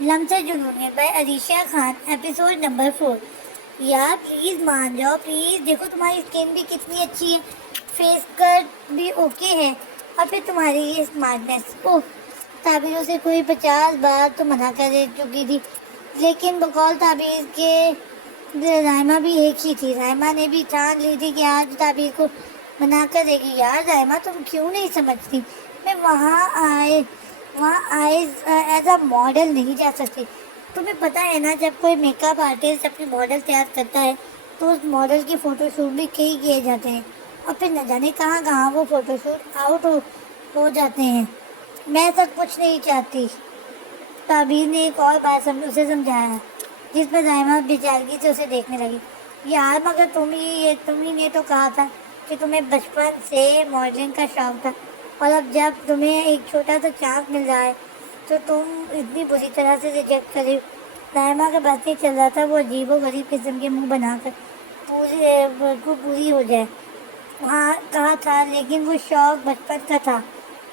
لمسا جنون by Alisha Khan episode number 4۔ یار please مان جاؤ پلیز، دیکھو تمہاری اسکن بھی کتنی اچھی ہے، فیس کٹ بھی اوکے ہے، اور پھر تمہاری یہ اسمارٹنیس، اوہ تعبیروں سے کوئی 50 بار تو منع کر دے چکی تھی، لیکن بقول تعبیر کے رائمہ بھی ایک ہی تھی۔ رائمہ نے بھی ٹھان لی تھی کہ آج تعبیر کو منع کر دے گی۔ یار رائمہ تم کیوں نہیں سمجھتی، میں وہاں ایز اے ماڈل نہیں جا سکتی۔ تمہیں پتہ ہے نا، جب کوئی میک اپ آرٹسٹ اپنی ماڈل تیار کرتا ہے تو اس ماڈل کی فوٹو شوٹ بھی کیے جاتے ہیں، اور پھر نہ جانے کہاں کہاں وہ فوٹو شوٹ آؤٹ ہو جاتے ہیں۔ میں سب کچھ نہیں چاہتی، تعبیر نے ایک اور بات اسے سمجھایا، جس پر رائمہ بیچارگی سے اسے دیکھنے لگی۔ یار مگر تم ہی نے تو کہا تھا کہ تمہیں بچپن سے ماڈلنگ کا شوق تھا، اور اب جب تمہیں ایک چھوٹا سا چانس مل رہا ہے تو تم اتنی بری طرح سے ریجیکٹ کر رہی ہو۔ رائمہ کا بس نہیں چل رہا تھا، وہ عجیب و غریب قسم کے منہ بنا کر پوری ہو جائے۔ وہاں کہا تھا، لیکن وہ شوق بچپن کا تھا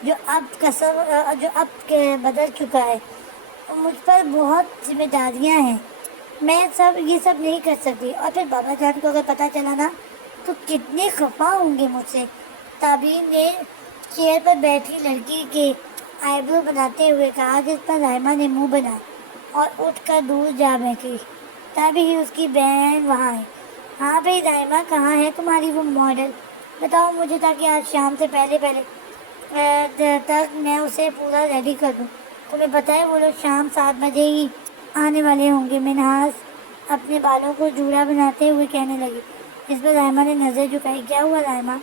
جو اب بدل چکا ہے۔ مجھ پر بہت ذمہ داریاں ہیں، میں یہ سب نہیں کر سکتی، اور پھر بابا جان کو اگر پتہ چلا نا تو کتنے خفا ہوں گے مجھ سے۔ تعبیر نے چیئر پر بیٹھی لڑکی کے آئی برو بناتے ہوئے کہا، جس پر رائمہ نے منہ بنایا اور اٹھ کر دور جا بیٹھی۔ تبھی اس کی بہن وہاں ہے۔ ہاں بھائی رائمہ، کہاں ہے تمہاری وہ ماڈل؟ بتاؤ مجھے، تاکہ آج شام سے پہلے تک میں اسے پورا ریڈی کر دوں۔ تمہیں پتہ ہے وہ لوگ شام 7 بجے ہی آنے والے ہوں گے۔ منہاس اپنے بالوں کو جوڑا بناتے ہوئے کہنے لگی، جس پر رائمہ نے نظر جھکائی۔ کیا ہوا رائمہ؟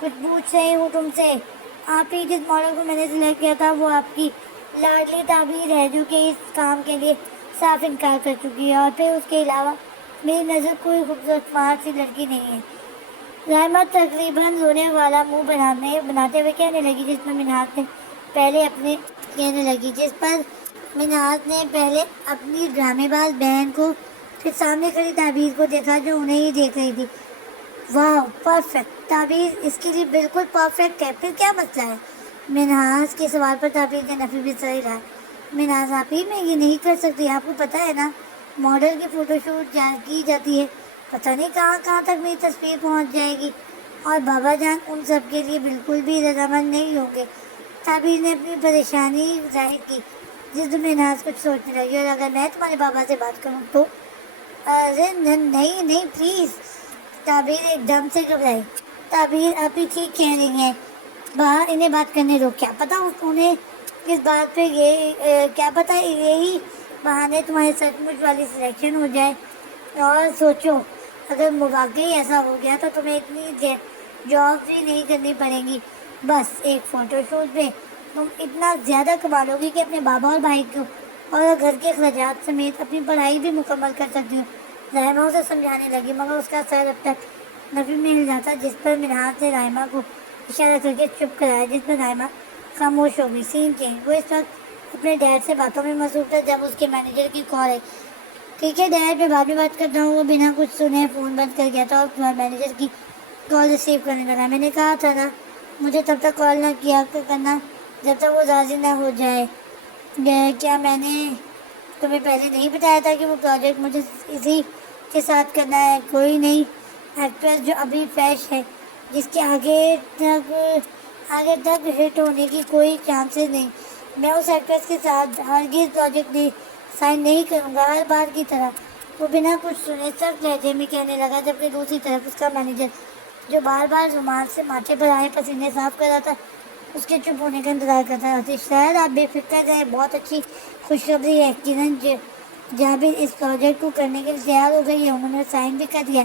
کچھ پوچھ رہی ہوں تم سے۔ آپ ہی جس ماڈل کو میں نے سلیکٹ کیا تھا وہ آپ کی لاڈلی تعبیر ہے، جو کہ اس کام کے لیے صاف انکار کر چکی ہے، اور پھر اس کے علاوہ میری نظر کوئی خوبصورت اسمارٹ سی لڑکی نہیں ہے۔ رائمہ تقریباً رونے والا منہ بناتے ہوئے کہنے لگی، جس پر منہاس نے پہلے اپنی ڈرامے باز بہن کو، پھر سامنے کھڑی تعبیر کو دیکھا جو انہیں ہی دیکھ رہی تھی۔ واہ پرفیکٹ، تعبیر اس کے لیے بالکل پرفیکٹ ہے، پھر کیا مسئلہ ہے؟ منہاس کے سوال پر تعبیر نے نفی بھی صحیح رہا۔ منہاس آپ ہی، میں یہ نہیں کر سکتی، آپ کو پتہ ہے نا ماڈل کی فوٹو شوٹ کی جاتی ہے، پتہ نہیں کہاں کہاں تک میری تصویر پہنچ جائے گی، اور بابا جان ان سب کے لیے بالکل بھی رضامند نہیں ہوں گے۔ تعبیر نے اپنی پریشانی ظاہر کی، جس میں منہاس کچھ سوچنے لگی۔ اور اگر میں تمہارے بابا سے بات کروں تو؟ ارے نہیں پلیز، تعبیر ایک دم سے گھبرائی۔ تعبیر آپ ہی ٹھیک کہہ رہی ہیں، باہر انہیں بات کرنے دو، کیا پتہ انہیں اس بات پہ کیا پتہ یہی بہانے تمہاری سچ مچ والی سلیکشن ہو جائے۔ اور سوچو، اگر واقعی ایسا ہو گیا تو تمہیں اتنی جابس بھی نہیں کرنی پڑیں گی، بس ایک فوٹو شوٹ پہ تم اتنا زیادہ کما لو گی کہ اپنے بابا اور بھائی کو اور گھر کے اخراجات سمیت اپنی پڑھائی بھی مکمل کر سکتی ہو۔ رائمہ اسے سمجھانے لگی، مگر اس کا سر اب تک نفی میں ہل جاتا، جس پر منہاس نے رائمہ کو اشارہ کر کے چپ کرایا، جس پر رائمہ خاموش ہو گئی۔ سین چینج۔ وہ اس وقت اپنے ڈیڈ سے باتوں میں مصروف تھا جب اس کے مینیجر کی کال آئی۔ ٹھیک ہے ڈیڈ، میں بعد میں بات کرتا ہوں۔ وہ بنا کچھ سنے فون بند کر گیا تھا اور مینیجر کی کال ریسیو کرنے لگا۔ میں نے کہا تھا نا مجھے تب تک کال نہ کیا کرنا جب تک وہ راضی نہ ہو جائے۔ کیا میں نے تمہیں پہلے نہیں بتایا تھا کہ وہ پروجیکٹ مجھے اسی کے ساتھ کرنا ہے؟ کوئی نئی ایکٹریس جو ابھی فریش ہے، جس کے آگے تک ہٹ ہونے کی کوئی چانسز نہیں، میں اس ایکٹریس کے ساتھ ہرگز پروجیکٹ سائن نہیں کروں گا۔ ہر بار کی طرح وہ بنا کچھ سنے سخت لہجے میں کہنے لگا، جبکہ دوسری طرف اس کا مینیجر، جو بار بار رومال سے ماتھے پر آئے پسینے صاف کر رہا تھا، اس کے چپ ہونے کا انتظار کرتا رہا۔ شاید آپ بے فکر رہے، بہت اچھی خوشخبری ہے، کرن جابر اس پروجیکٹ کو کرنے کے لیے تیار ہو گئی ہے، انہوں نے سائن بھی کر دیا،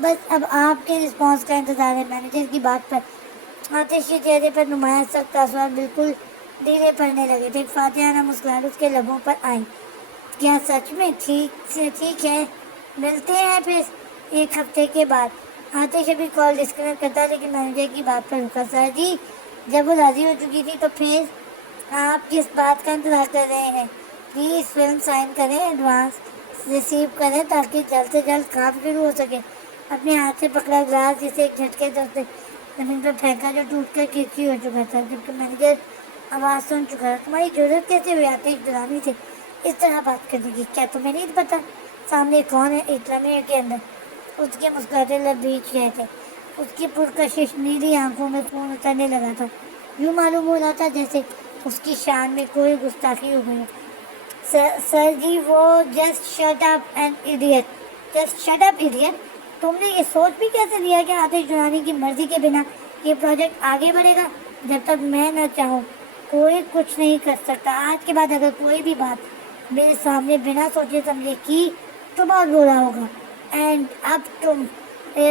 بس اب آپ کے رسپانس کا انتظار ہے۔ مینیجر کی بات پر آتش کے چہرے پر نمایاں سخت تاثرات بالکل ڈھیلے پڑنے لگے تھے۔ فاتحانہ مسکراہٹ اس کے لبوں پر آئی۔ کیا سچ میں؟ ٹھیک ہے، ملتے ہیں پھر 1 ہفتے کے بعد۔ آتش ابھی کال ڈسکنیکٹ کرتا، لیکن مینیجر کی بات پر رکا۔ سر جی، جب وہ راضی ہو چکی تھی تو پھر آپ کس بات کا انتظار کر رہے ہیں؟ پلیز فلم سائن کریں، ایڈوانس ریسیو کریں تاکہ جلد سے جلد کام شروع ہو سکے۔ اپنے ہاتھ سے پکڑا گلاس جسے ایک جھٹکے سے زمین پر پھینکا، جو ٹوٹ کر کرچی ہو چکا تھا، جبکہ مینیجر آواز سن چکا تھا۔ تمہاری ضرورت کیسے ہوئی؟ آتش ڈرامے سے اس طرح بات کرنے کی، کیا تمہیں نہیں پتا سامنے کون ہے؟ ایک لمحے کے اندر اس کے مسکراتے لب بھیج گئے تھے، اس کی پرکشش نیلی آنکھوں میں خون اترنے لگا تھا، یوں معلوم ہو رہا تھا جیسے اس کی شان میں کوئی گستاخی ہو گئی۔ سر جی وہ just shut up and idiot, just shut up idiot, تم نے یہ سوچ بھی کیسے لیا کہ آتش جولانی کی مرضی کے بنا یہ پروجیکٹ آگے بڑھے گا؟ جب تک میں نہ چاہوں کوئی کچھ نہیں کر سکتا۔ آج کے بعد اگر کوئی بھی بات میرے سامنے بنا سوچے سمجھے کی تو بہت برا ہوگا۔ اینڈ اب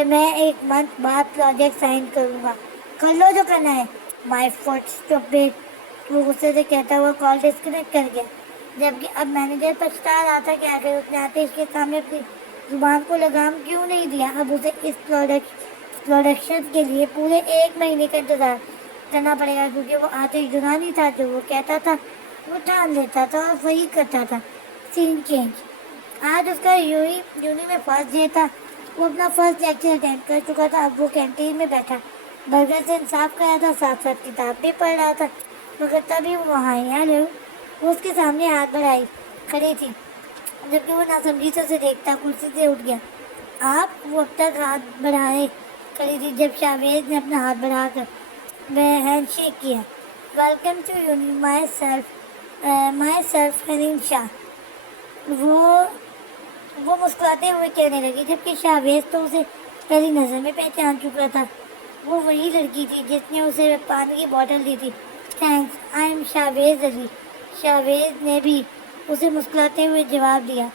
میں ایک منتھ بعد پروجیکٹ سائن کروں گا، کر لو جو کرنا ہے۔ مائی فٹ اسٹوپڈ، وہ غصے سے کہتا ہوا کال ڈسکنیکٹ کر گیا، جبکہ اب مینیجر پچھتا رہا تھا کہ آخر اس نے آتش کے سامنے اپنی زبان کو لگام کیوں نہیں دیا۔ اب اسے اس پروڈکشن کے لیے پورے 1 مہینے کا انتظار کرنا پڑے گا، کیونکہ وہ آتش جولانی تھا، جو وہ کہتا تھا وہ ٹھان لیتا تھا اور وہی کرتا تھا۔ سین چینج۔ آج اس کا یونی میں فرسٹ ڈے تھا، وہ اپنا فرسٹ لیکچر اٹینڈ کر چکا تھا۔ اب وہ کینٹین میں بیٹھا برگر سے انصاف کر رہا تھا، ساتھ ساتھ کتاب بھی پڑھ رہا تھا، مگر تبھی وہ وہاں آئی۔ ہیلو، وہ اس کے سامنے ہاتھ بڑھائی کھڑی تھی، جبکہ وہ ناسمجھی سے اسے دیکھتا کرسی سے اٹھ گیا۔ آپ؟ وہ اب تک ہاتھ بڑھائے کھڑی تھی جب شاویز نے اپنا ہاتھ بڑھا کر ہینڈ شیک کیا۔ Welcome to uni, myself Haleem Shah, وہ مسکراتے ہوئے کہنے لگی، جبکہ شاویز تو اسے پہلی نظر میں پہچان چکا تھا۔ وہ وہی لڑکی تھی جس نے اسے پانی کی بوتل دی تھی۔ تھینکس، آئی ایم شاویز علی۔ شاویز نے بھی اسے مسکراتے ہوئے جواب دیا،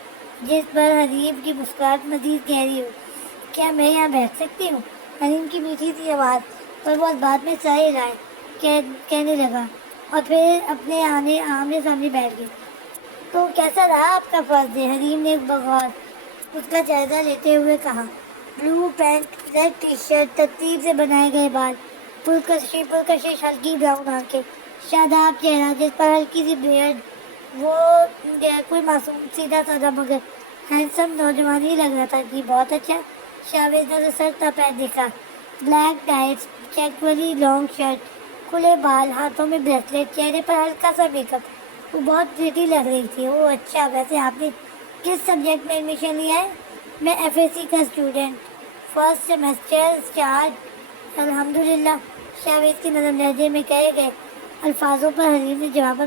جس پر حلیم کی مسکراہٹ مزید گہری ہوئی۔ کیا میں یہاں بیٹھ سکتی ہوں؟ حلیم کی میٹھی سی آواز پر وہ بعد میں سائے رائے کہنے لگا اور پھر اپنے آمنے سامنے بیٹھ گئی۔ تو کیسا رہا آپ کا فرسٹ ڈے؟ حلیم نے بغور اس کا جائزہ لیتے ہوئے کہا۔ بلو پینٹ، ریڈ ٹی شرٹ، ترتیب سے بنائے گئے بال، پرکشش ہلکی براؤن آنکھیں، شاداب چہرہ جس پر ہلکی سی بیئرڈ، وہ کوئی معصوم سیدھا سادہ مگر ہینڈسم نوجوان ہی لگ رہا تھا۔ کہ بہت اچھا۔ شاویز نے اسے سر تا پیر دیکھا، بلیک ٹائٹس، چیک والی لانگ شرٹ، کھلے بال، ہاتھوں میں بریسلیٹ، چہرے پر ہلکا سا میک اپ، وہ بہت پریٹی لگ رہی تھی۔ وہ اچھا، ویسے آپ نے کس سبجیکٹ میں ایڈمیشن لیا ہے؟ میں FAC کا اسٹوڈنٹ، فرسٹ سیمسٹر اسٹارٹ الحمدللہ، شاویز کی نرم لہجے میں کہے گئے الفاظوں پر حلیم نے جواب پر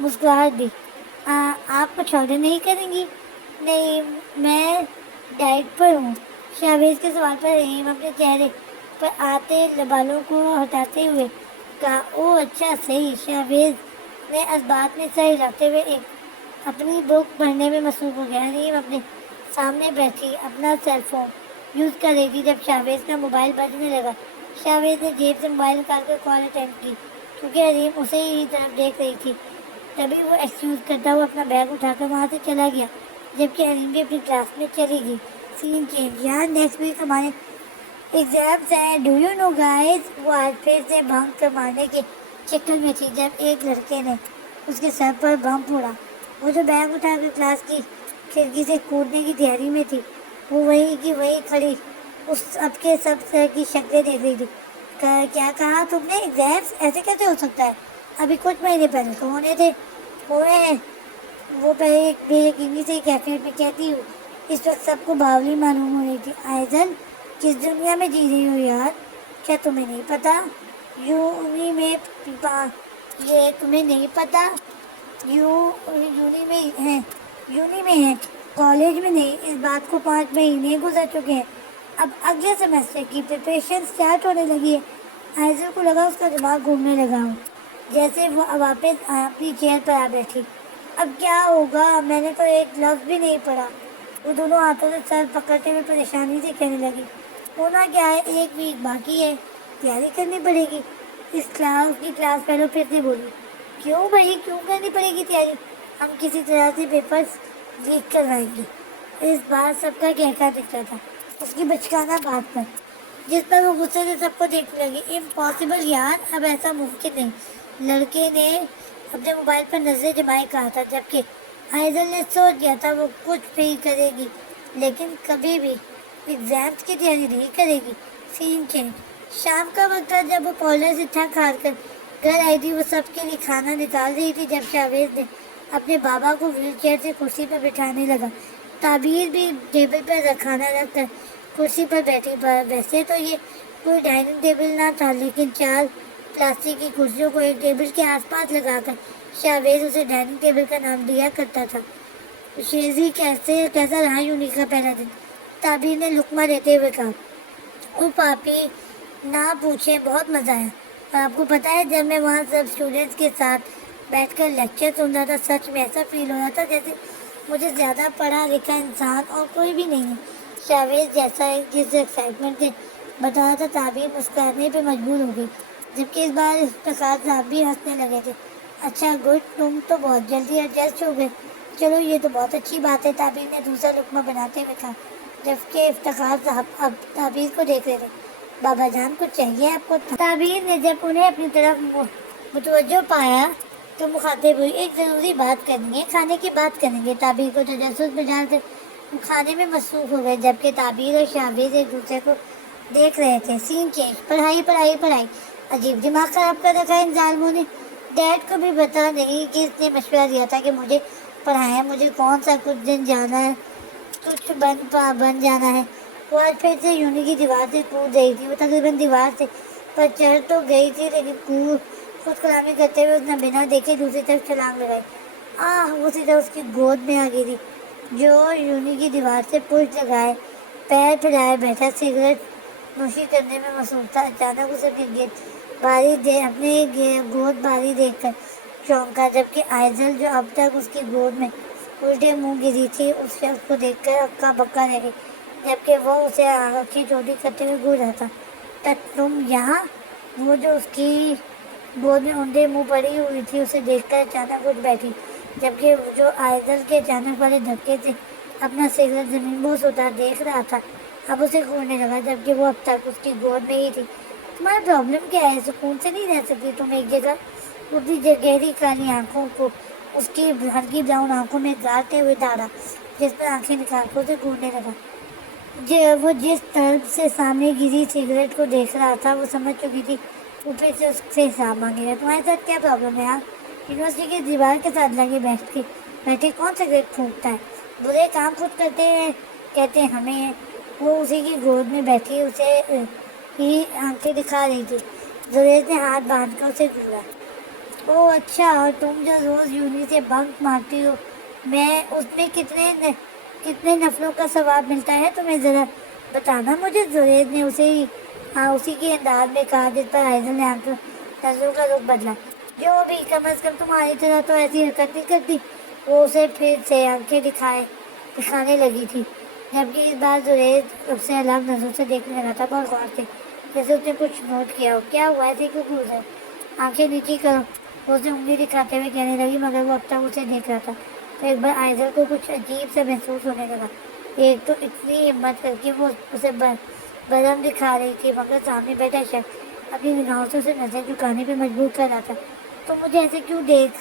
مسکراہٹ دی۔ آپ کچھ آرڈر نہیں کریں گی؟ نہیں، میں ڈائٹ پر ہوں۔ شاویز کے سوال پر حلیم اپنے چہرے پر آتے بالوں کو ہٹاتے ہوئے کہا، او اچھا صحیح۔ شاویز نے اس بات میں سر ہلاتے ہوئے اپنی بک پڑھنے میں مصروف ہو گیا۔ حلیم اپنے سامنے بیٹھی اپنا سیل فون یوز کر رہی تھی جب شاویز کا موبائل بجنے لگا۔ شاویز نے جیب سے موبائل نکال کر کال اٹینڈ کی، کیونکہ حلیم اسے ہی طرف دیکھ رہی تھی۔ تبھی وہ ایکسکیوز کرتا ہوا اپنا بیگ اٹھا کر وہاں سے چلا گیا، جبکہ حلیم بھی اپنی کلاس میں چلی گئی۔ سین چینج۔ یہاں نیکسٹ ویک ہمارے ایگزامس ہیں، ڈو یو نو گائز۔ وہ آج پھر سے بھنگ مارنے کے چکر میں تھی جب ایک لڑکے نے اس کے سر پر بم پھوڑا۔ وہ جو بیگ اٹھا کر کلاس کی کھڑکی سے کودنے کی تیاری میں تھی، وہ وہیں کی وہیں کھڑی اس اب کے سب طرح کی شکلیں دیکھ رہی تھی۔ کیا کہا تم نے؟ ایگزامس؟ ایسے کیسے ہو سکتا ہے؟ ابھی کچھ مہینے پہلے تو ہوئے ہیں۔ وہ پہلے ایک بے یقینی سے کیفے میں کہتی ہوں، اس وقت سب کو باولی معلوم ہو رہی تھی۔ آئزل، کس دنیا میں جی رہی ہو یار؟ کیا تمہیں نہیں پتا؟ یونی میں یہ تمہیں نہیں پتا؟ یونی میں ہیں، کالج میں نہیں۔ اس بات کو 5 مہینے گزر چکے ہیں، اب اگلے سیمسٹر کی پریپریشن سٹارٹ ہونے لگی ہے۔ آئزل کو لگا اس کا دماغ گھومنے لگا ہوں، جیسے وہ واپس اپنی چیئر پر آ بیٹھی۔ اب کیا ہوگا؟ میں نے تو ایک لفظ بھی نہیں پڑھا۔ وہ دونوں ہاتھوں سے سر پکڑتے ہوئے پریشانی سے کہنے لگی، ہونا کیا ہے، 1 ویک باقی ہے، تیاری کرنی پڑے گی۔ اس کلاس فیلو پھر سے بولی، کیوں بھائی، کیوں کرنی پڑے گی تیاری؟ ہم کسی طرح سے پیپرز لیک کروائیں گے۔ اس بار سب کا کہکا دکھ رہا تھا اس کی بچکانہ بات پر، جس پر وہ غصے سے سب کو دیکھنے لگی۔ امپاسبل یار، اب ایسا ممکن نہیں۔ لڑکے نے اپنے موبائل پر نظریں جمائے کہا تھا، جبکہ آئزل نے سوچ گیا تھا وہ کچھ بھی کرے گی لیکن کبھی بھی ایگزامس کی تیاری نہیں کرے گی۔ سین چینج۔ شام کا وقت تھا جب وہ پارلر سے تھک ہار کر گھر آئی تھی۔ وہ سب کے لیے کھانا نکال رہی تھی جب شاویز نے اپنے بابا کو ویل چیئر سے کرسی پر بٹھانے لگا۔ تعبیر بھی ٹیبل پر کھانا رکھ کر کرسی پر بیٹھی۔ ویسے تو یہ کوئی ڈائننگ ٹیبل نہ تھا، لیکن 4 پلاسٹک کی کرسیوں کو ایک ٹیبل کے آس پاس لگا کر شاہویز اسے ڈائننگ ٹیبل کا نام دیا کرتا تھا۔ شیزی کیسا رہا یونی کا پہلا دن؟ تعبیر نے لقمہ لیتے ہوئے کہا۔ او پاپی نہ پوچھیں، بہت مزہ آیا۔ اور آپ کو پتہ ہے جب میں وہاں سب اسٹوڈنٹس کے ساتھ بیٹھ کر لیکچر سن رہا تھا، سچ میں ایسا فیل ہو رہا تھا جیسے مجھے زیادہ پڑھا لکھا انسان اور کوئی بھی نہیں ہے۔ شاہویز جیسا جس ایکسائٹمنٹ سے بتا رہا تھا، تعبیر مسکرانے پہ مجبور ہو گئی، جبکہ اس بار افتخار صاحب بھی ہنسنے لگے تھے۔ اچھا گڈ، تم تو بہت جلدی ایڈجسٹ ہو گئے۔ چلو یہ تو بہت اچھی بات ہے، تعبیر نے دوسرا لقمہ بناتے ہوئے کہا، جبکہ افتخار صاحب اب تعبیر کو دیکھ رہے تھے۔ بابا جان کچھ چاہیے آپ کو؟ تعبیر نے جب انہیں اپنی طرف متوجہ پایا تو مخاطب ہوئی، ایک ضروری بات کرنی ہے، کھانے کی بات کریں گے۔ تعبیر کو تجسس میں ڈال کر کھانے میں مصروف ہو گئے، جبکہ تعبیر اور شاہویز ایک دوسرے کو دیکھ رہے تھے۔ سین چینج، پڑھائی پڑھائی پڑھائی۔ عجیب دماغ خراب کر رکھا ہے ان ظالموں نے۔ ڈیڈ کو بھی پتا نہیں کہ اس نے مشورہ دیا تھا کہ مجھے پڑھائیں، مجھے کون سا کچھ دن جانا ہے، کچھ بن جانا ہے۔ وہ آج پھر سے یونی کی دیوار سے کود رہی تھی۔ وہ تقریباً دیوار سے پر چڑھ تو گئی تھی، لیکن خود کلامی کرتے ہوئے اس نے بنا دیکھے دوسری طرف چھلانگ لگائی۔ وہ سیدھا اس کی گود میں آ گئی تھی، جو یونی کی دیوار سے پشت لگائے پیر پھیلائے بیٹھا سگریٹ نوشی کرنے میں مصروف تھا۔ اچانک اسے اپنی گود بھاری دیکھ کر چونکا، جبکہ آئزل جو اب تک اس کی گود میں الٹے منہ گری تھی، اس شخص کو دیکھ کر ہکا بکا رہ گئی، جبکہ وہ اسے آنکھیں چھوٹی کرتے ہوئے گھور رہا تھا۔ تم یہاں؟ وہ جو اس کی گود میں الٹے منہ پڑی ہوئی تھی اسے دیکھ کر اچانک اٹھ بیٹھی، جبکہ جو آئزل کے اچانک والے دھکے سے اپنا سگریٹ زمین بوس ہوتا دیکھ رہا تھا، اب اسے گھورنے لگا، جبکہ وہ اب تک اس کی گود میں ہی تھی۔ تمہارا پرابلم کیا ہے؟ سکون سے نہیں رہ سکتی تم ایک جگہ؟ اٹھی گہری کالی آنکھوں کو اس کی ہلکی براؤن آنکھوں میں گارتے ہوئے دھاڑا، جس پر آنکھیں نکال کر اسے گھورنے لگا۔ وہ جس طرف سے سامنے گری سگریٹ کو دیکھ رہا تھا، وہ سمجھ چکی تھی وہ پھر سے اس سے حساب مانگے گا۔ تمہارے ساتھ کیا پرابلم ہے آپ؟ یونیورسٹی کی دیوار کے ساتھ لگے بیٹھے کون سگریٹ پھونکتا ہے؟ برے کام خود کرتے ہیں کہتے ہمیں ہیں۔ وہ اسی کی گود میں بیٹھی اسے ہی آنکھیں دکھا رہی تھی۔ زریز نے ہاتھ باندھ کر اسے گھورا۔ او اچھا، اور تم جو روز یونی سے بنک مارتی ہو، اس میں کتنے نفلوں کا ثواب ملتا ہے تمہیں ذرا بتانا مجھے؟ زریز نے اسی کے انداز میں کہا، جس پر آئزل نے نظروں کا رخ بدلا۔ جو بھی، کم از کم تمہاری طرح تو ایسی حرکت نہیں کرتی۔ وہ اسے پھر سے آنکھیں دکھانے لگی تھی، جبکہ اس بار زریز اس سے الگ نظروں سے دیکھنے لگا تھا، بہت غور سے، جیسے اس نے کچھ نوٹ کیا ہو۔ کیا ہوا؟ ایسے کیوں گھور رہے؟ آنکھیں نیچی کرو، وہ اسے انگلی دکھاتے ہوئے کہنے لگی، مگر وہ اب تک اسے دیکھ رہا تھا۔ تو ایک بار آئزل کو کچھ عجیب سا محسوس ہونے لگا۔ ایک تو اتنی ہمت کر کے وہ اسے برہم دکھا رہی تھی، مگر سامنے بیٹھا شخص اپنی نگاہوں سے اسے نظر جھکانے پہ مجبور کر رہا تھا۔ تو مجھے ایسے کیوں دیکھ؟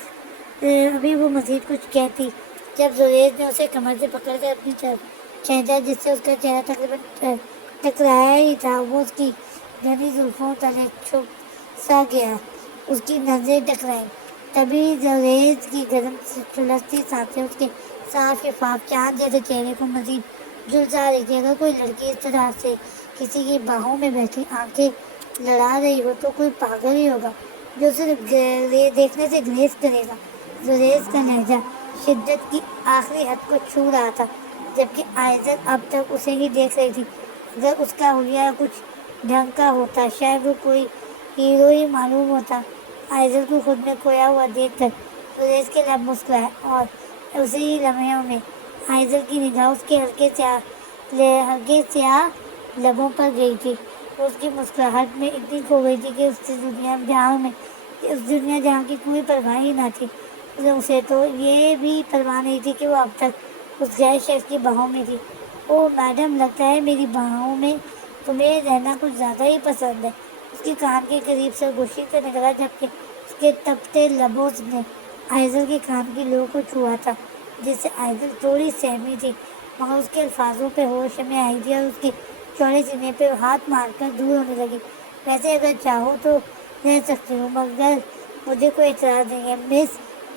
ابھی وہ مزید کچھ کہتی جب زریز نے اسے کمر سے پکڑ کر اپنی طرف کھینچا، جس سے اس کا چہرہ تقریباً ٹکرایا ہی تھا۔ وہ اس کی گھنی زلفوں تلے چھپ سا گیا، اس کی نظریں ٹکرائیں۔ تبھی زریز کی گرم چلستی سانسیں اس کے صاف شفاف چاند جیسے چہرے کو مزید جھلسا رہی تھی۔ اگر کوئی لڑکی اس طرح سے کسی کی باہوں میں بیٹھی آنکھیں لڑا رہی ہو تو کوئی پاگل ہی ہوگا جو صرف دیکھنے سے گریز کرے گا۔ زریز کا لہجہ شدت کی آخری حد کو چھو رہا تھا، جبکہ آئزل اب تک اسے ہی دیکھ رہی تھی۔ اگر اس کا حلیہ کچھ ڈھنگ کا ہوتا، شاید وہ کوئی ہیرو ہی معلوم ہوتا۔ آئزل کو خود میں کھویا ہوا دیکھ کر زریز کے لب مسکرائے، اور اسی ہی لمحوں میں آئزل کی نگاہ اس کے ہلکے سیاہ لبوں پر گئی تھی۔ اس کی مسکراہٹ میں اتنی کھو گئی تھی کہ اس دنیا جہاں کی کوئی پرواہ ہی نہ تھی۔ اسے تو یہ بھی پرواہ نہیں تھی کہ وہ اب تک اس غیر شخص کی باہوں میں تھی۔ اوہ میڈم، لگتا ہے میری باہوں میں تمہیں رہنا کچھ زیادہ ہی پسند ہے۔ اس کی کان کے قریب سرگوشی کرنے لگا، جبکہ اس کے تپتے لبوں نے آئزل کے کان کی لو کو چھوا تھا، جس سے آئزل تھوڑی سہمی تھی، مگر اس کے الفاظوں پہ ہوش میں آئی تھی اور اس کے چوڑے سینے پہ ہاتھ مار کر دور ہونے لگی۔ ویسے اگر چاہو تو رہ سکتی ہوں، مگر مجھے کوئی اعتراض نہیں ہے، مس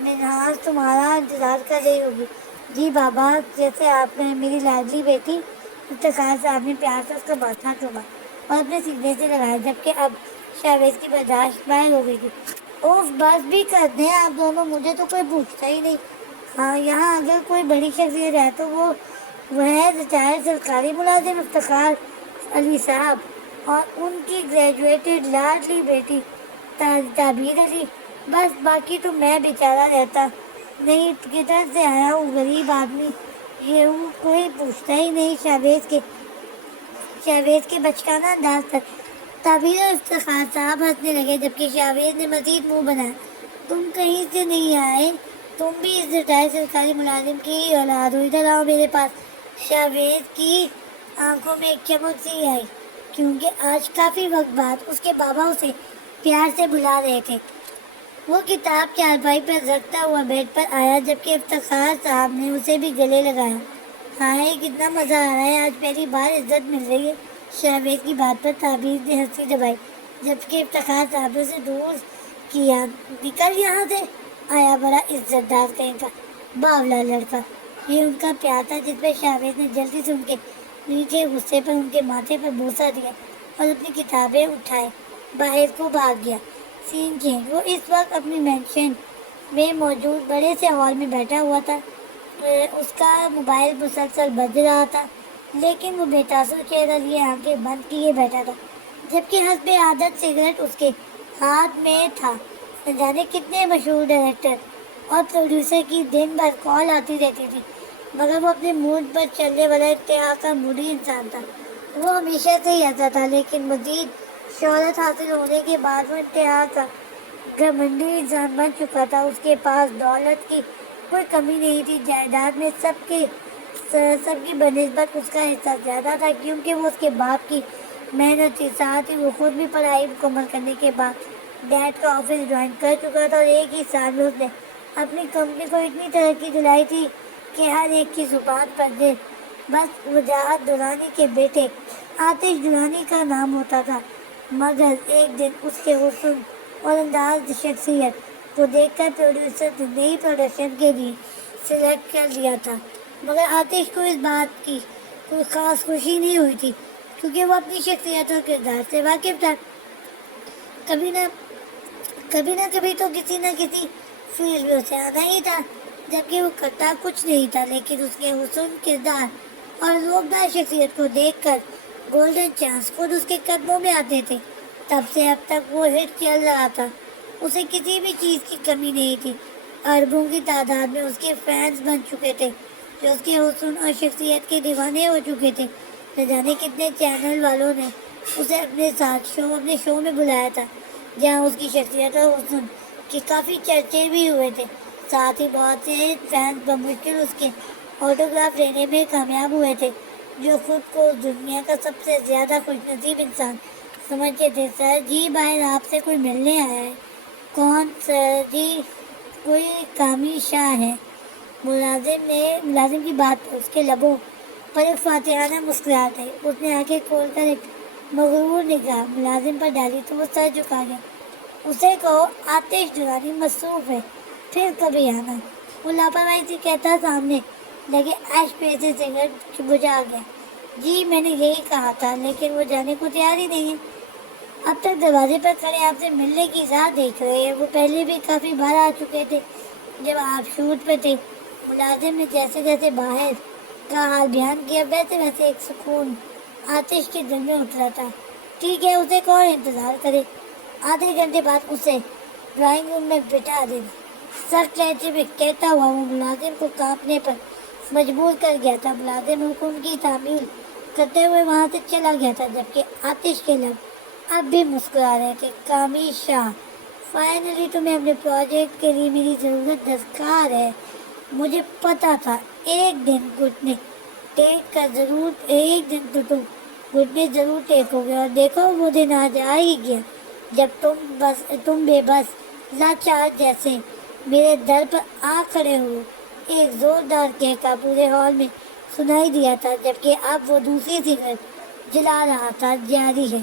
منہاج تمہارا انتظار کر رہی ہوگی۔ جی بابا، جیسے آپ نے میری لاڈلی بیٹی افتخار صاحب نے پیار سے اس کا ماتھا چوما اور اپنے سینے سے لگایا، جبکہ اب شہویز کی برداشت باہر ہو گئی تھی۔ اوف، بس بھی کر دیں آپ دونوں، مجھے تو کوئی پوچھتا ہی نہیں۔ ہاں، یہاں اگر کوئی بڑی شخصیت ہے تو وہ ہے ریٹائرڈ سرکاری ملازم افتخار علی صاحب اور ان کی گریجویٹڈ لاڈلی بیٹی تعبیر علی۔ بس باقی تو میں بیچارہ رہتا، نہیں کدھر سے آیا ہوں، غریب آدمی، یہ کوئی پوچھتا ہی نہیں۔ شہویز کے بچکانہ انداز پر تعبیر اور افتخار صاحب ہنسنے لگے، جبکہ شہویز نے مزید منہ بنایا۔ تم کہیں سے نہیں آئے، تم بھی اس ریٹائرڈ سرکاری ملازم کی ہی اولاد ہو، ادھر آؤ میرے پاس۔ شہویز کی آنکھوں میں ایک چمک سی آئی، کیونکہ آج کافی وقت بعد اس کے بابا اسے پیار سے بلا رہے تھے۔ وہ کتاب چارپائی پر رکھتا ہوا بیڈ پر آیا، جبکہ افتخار صاحب نے اسے بھی گلے لگایا۔ ہائے، کتنا مزہ آ رہا ہے، آج پہلی بار عزت مل رہی ہے۔ شہویز کی بات پر تعبیر نے ہنسی دبائی، جبکہ افتخار صاحب نے اسے دور کیا۔ نکل یہاں سے، آیا بڑا عزت دار کہیں کا باولا لڑکا۔ یہ ان کا پیار تھا جس میں شہویز نے جلدی سے ان کے میٹھے غصے پر ان کے ماتھے پر بوسہ دیا اور اپنی کتابیں اٹھائے باہر کو بھاگ گیا۔ سین چینج۔ وہ اس وقت اپنی مینشن میں موجود بڑے سے ہال میں بیٹھا ہوا تھا۔ اس کا موبائل مسلسل بج رہا تھا، لیکن وہ بے تاثر چہرہ لیے آنکھیں بند کیے بیٹھا تھا، جبکہ حسب عادت سگریٹ اس کے ہاتھ میں تھا۔ نہ جانے کتنے مشہور ڈائریکٹر اور پروڈیوسر کی دن بھر کال آتی رہتی تھی، مگر وہ اپنے موڈ پر چلنے والا انتہا کا موڈی انسان تھا۔ وہ ہمیشہ سے ہی ایسا تھا، لیکن مزید شہرت حاصل ہونے کے بعد وہ انتہا کا گھمنڈی انسان بن چکا تھا۔ اس کے پاس دولت کی کوئی کمی نہیں تھی، جائیداد میں سب کی بنسبت اس کا حصہ زیادہ تھا، کیونکہ وہ اس کے باپ کی محنت تھی۔ ساتھ ہی وہ خود بھی پڑھائی مکمل کرنے کے بعد ڈیٹ کا آفس جوائن کر چکا تھا، اور ایک ہی سال میں اس نے اپنی کمپنی کو اتنی ترقی دلائی تھی کہ ہر ایک کی زبان پر بس وجاہت درانی کے بیٹے آتش درانی کا نام ہوتا تھا۔ مگر ایک دن اس کے حسن اور انداز شخصیت کو دیکھ کر پروڈیوسر نے نئی پروڈکشن کے لیے سلیکٹ کر لیا تھا، مگر آتش کو اس بات کی کوئی خاص خوشی نہیں ہوئی تھی، کیونکہ وہ اپنی شخصیت اور کردار سے واقف تھا۔ کبھی نہ کبھی تو کسی نہ کسی فیلڈ میں اسے آنا ہی تھا، جبکہ وہ کرتا کچھ نہیں تھا، لیکن اس کے حسن، کردار اور روبدار شخصیت کو دیکھ کر گولڈن چانس خود اس کے قدموں میں آتے تھے۔ تب سے اب تک وہ ہٹ چل رہا تھا، اسے کسی بھی چیز کی کمی نہیں تھی۔ اربوں کی تعداد میں اس کے فینس بن چکے تھے، جو اس کے حسن اور شخصیت کے دیوانے ہو چکے تھے۔ نہ جانے کتنے چینل والوں نے اسے اپنے شو میں بلایا تھا، جہاں اس کی شخصیت اور حسن کے کافی چرچے بھی ہوئے تھے۔ ساتھ ہی بہت سے فینس بمشکل اس کے آٹوگراف لینے میں کامیاب ہوئے تھے، جو خود کو دنیا کا سب سے زیادہ خوش نصیب انسان سمجھتے تھے۔ سر جی، باہر آپ سے کوئی ملنے آیا ہے۔ کون؟ سر جی، کوئی کامی شاہ ہے۔ ملازم کی بات پر اس کے لبوں پر ایک فاتحانہ مسکراہٹ آئی۔ اس نے آنکھیں کھول کر ایک مغرور نگاہ ملازم پر ڈالی تو وہ سر جھکا گیا۔ اسے کہو آتش درانی مصروف ہے، پھر کبھی آنا، وہ لاپرواہی سے کہتا سامنے لگے ایش پے سے سگریٹ بجھا گیا۔ جی، میں نے یہی کہا تھا، لیکن وہ جانے کو تیار ہی نہیں ہے۔ اب تک دروازے پر کھڑے آپ سے ملنے کی راہ دیکھ رہے ہیں۔ وہ پہلے بھی کافی بار آ چکے تھے جب آپ شوٹ پہ تھے۔ ملازم نے جیسے جیسے باہر کا حال بیان کیا، ویسے ویسے ایک سکون آتش کے دل میں اترا تھا۔ ٹھیک ہے، اسے کون انتظار کرے، آدھے گھنٹے بعد اسے ڈرائنگ روم میں بٹھا دینا۔ سخت لہجے میں کہتا ہوا وہ ملازم کو کانپنے پر مجبور کر گیا تھا۔ ملازم حکم کی تعمیل کرتے ہوئے وہاں سے چلا گیا تھا، جبکہ آتش کے لب اب بھی مسکرا رہے تھے۔ کامی شاہ، فائنلی تمہیں اپنے پروجیکٹ کے لیے میری ضرورت درکار ہے۔ مجھے پتا تھا ایک دن گھٹنے ٹیک ہو گے، اور دیکھو وہ دن آج آ ہی گیا جب تم بے بس لاچار جیسے میرے در پر آ کھڑے ہو۔ ایک زوردار کہکا پورے ہال میں سنائی دیا تھا، جبکہ اب وہ دوسری سگریٹ جلا رہا تھا۔ جاری ہے۔